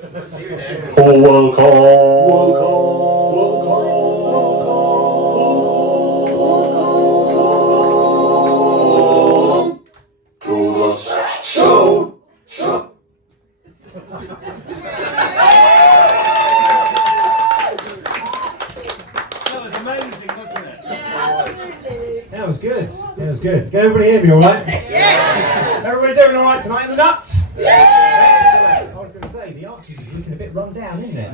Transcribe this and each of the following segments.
Oh, welcome to the show. That was amazing, wasn't it? Yeah, absolutely. That was good. That was good. Can everybody hear me all right? Yeah. Everybody doing all right tonight in the nuts? Yeah. Excellent. I was going to say, the Arches is looking a bit run down, isn't it?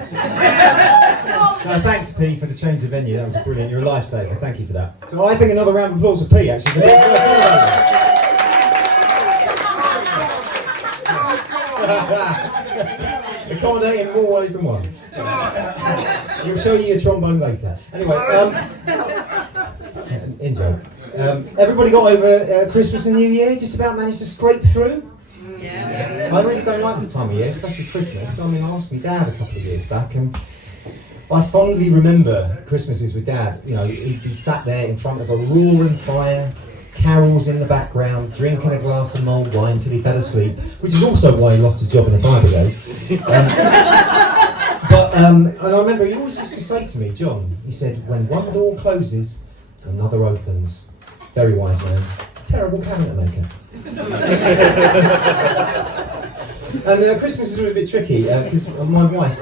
No, thanks, P, for the change of venue. That was brilliant. You're a lifesaver. Thank you for that. So I think another round of applause for P, actually. Accommodating in more ways than one. You'll show you your trombone later. Anyway, in joke. Everybody got over Christmas and New Year? Just about managed to scrape through? Yeah. I really don't like this time of year, especially Christmas. I mean, I asked my dad a couple of years back, and I fondly remember Christmases with Dad. You know, he'd be sat there in front of a roaring fire, carols in the background, drinking a glass of mulled wine till he fell asleep, which is also why he lost his job in the fire brigade. And I remember he always used to say to me, John, he said, when one door closes, another opens. Very wise man. Terrible cabinet maker. And Christmas is a little bit tricky because my wife,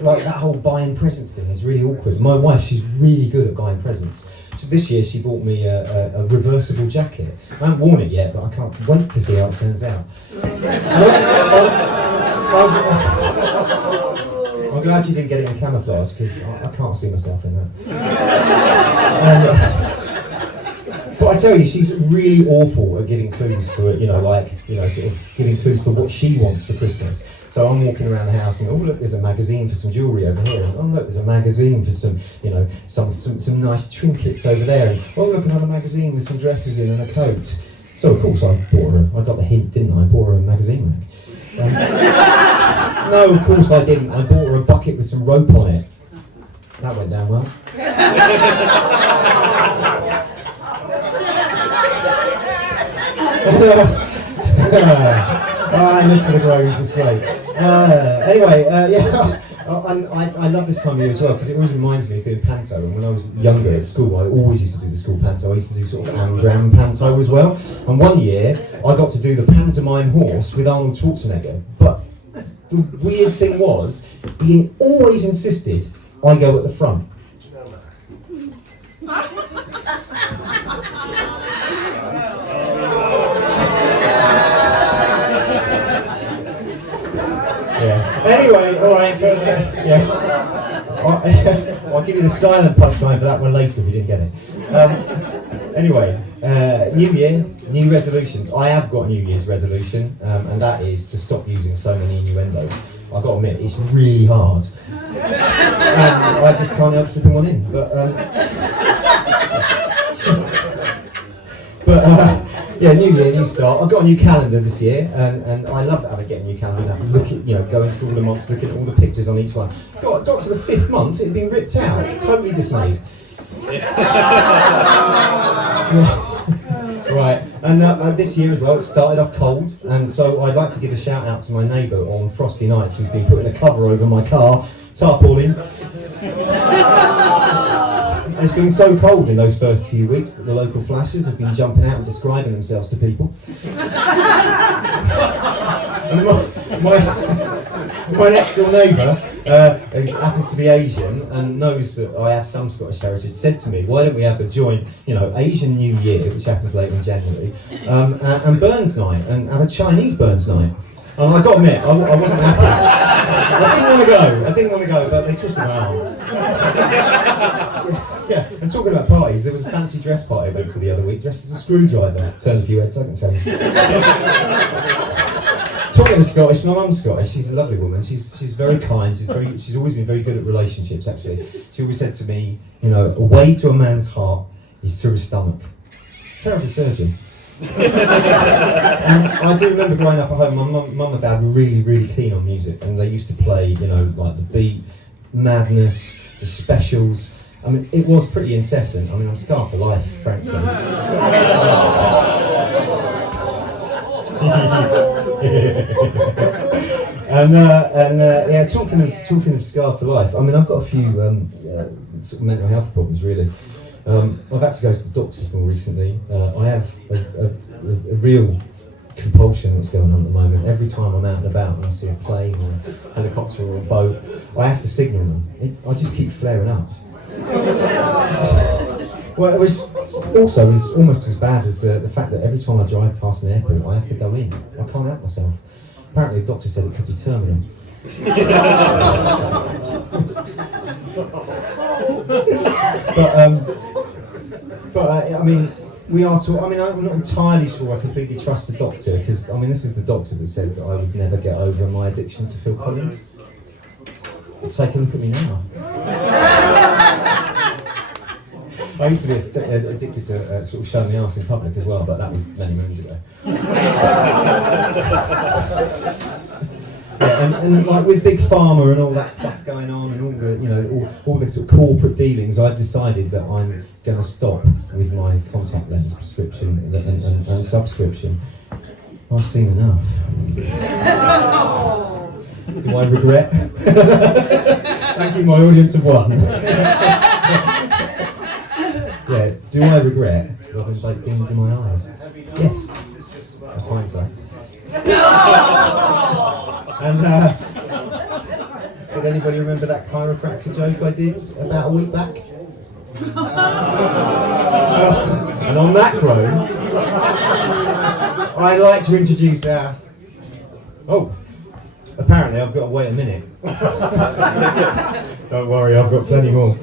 like that whole buying presents thing is really awkward. My wife, she's really good at buying presents. So this year she bought me a reversible jacket. I haven't worn it yet, but I can't wait to see how it turns out. I'm glad she didn't get it in camouflage because I can't see myself in that. But I tell you, she's really awful at giving clues for, sort of giving clues for what she wants for Christmas. So I'm walking around the house and, oh look, there's a magazine for some jewellery over here. And, oh look, there's a magazine for some, some nice trinkets over there. And, oh look, another magazine with some dresses in and a coat. So of course I bought her, I got the hint, didn't I? I bought her a magazine rack. No, of course I didn't. I bought her a bucket with some rope on it. That went down well. I live for the glory, just great. Anyway, I love this time of year as well because it always reminds me of doing panto. And when I was younger at school, I always used to do the school panto. I used to do sort of Amdram panto as well. And one year, I got to do the pantomime horse with Arnold Schwarzenegger. But the weird thing was, he always insisted I go at the front. Anyway, alright, I'll give you the silent punchline for that one later if you didn't get it. Anyway, New Year, new resolutions. I have got a New Year's resolution, and that is to stop using so many innuendos. I've got to admit, it's really hard. I just can't help slipping one in. Yeah, new year, new start. I've got a new calendar this year, and I love having getting a new calendar. Look at, going through all the months, looking at all the pictures on each one. Got to the 5th month, it had been ripped out, totally dismayed. Right, and this year as well, it started off cold, and so I'd like to give a shout out to my neighbour on frosty nights who's been putting a cover over my car, tarpaulin. And it's been so cold in those first few weeks that the local flashers have been jumping out and describing themselves to people. And my next door neighbour, who happens to be Asian and knows that I have some Scottish heritage, said to me, why don't we have a joint, Asian New Year, which happens later in January, and Burns night, and have a Chinese Burns night. And I got to admit, I wasn't happy. I didn't want to go, but they twisted my arm. Yeah, and talking about parties, there was a fancy dress party I went to the other week, dressed as a screwdriver. Turned a few heads, I can tell you. Talking of Scottish, my mum's Scottish, she's a lovely woman, she's very kind, she's always been very good at relationships actually. She always said to me, a way to a man's heart is through his stomach. Terrible surgeon. And I do remember growing up at home, my mum and dad were really, really keen on music, and they used to play, like The Beat, Madness, The Specials. I mean, it was pretty incessant. I mean, I'm scarred for life, frankly. Yeah, talking of Scar for life. I mean, I've got a few sort of mental health problems really. I've had to go to the doctors more recently. I have a real compulsion that's going on at the moment. Every time I'm out and about and I see a plane or a helicopter or a boat, I have to signal them. I just keep flaring up. Well, it was almost as bad as the fact that every time I drive past an airport, I have to go in. I can't help myself. Apparently, the doctor said it could be terminal. But I mean, we are talking. I mean, I'm not entirely sure I completely trust the doctor because I mean, this is the doctor that said that I would never get over my addiction to Phil Collins. Take a look at me now. I used to be addicted to sort of showing my arse in public as well, but that was many moons ago. Yeah, and like with Big Pharma and all that stuff going on, and all the all the sort of corporate dealings, I've decided that I'm going to stop with my contact lens prescription and subscription. I've seen enough. Do I regret? Thank you, my audience of one. Yeah, do I regret rubbing fake beans in my eyes? Yes. That's hindsight. And did anybody remember that chiropractor joke I did about a week back? And on that groan, I'd like to introduce our... Oh, apparently I've got to wait a minute. Don't worry, I've got plenty more.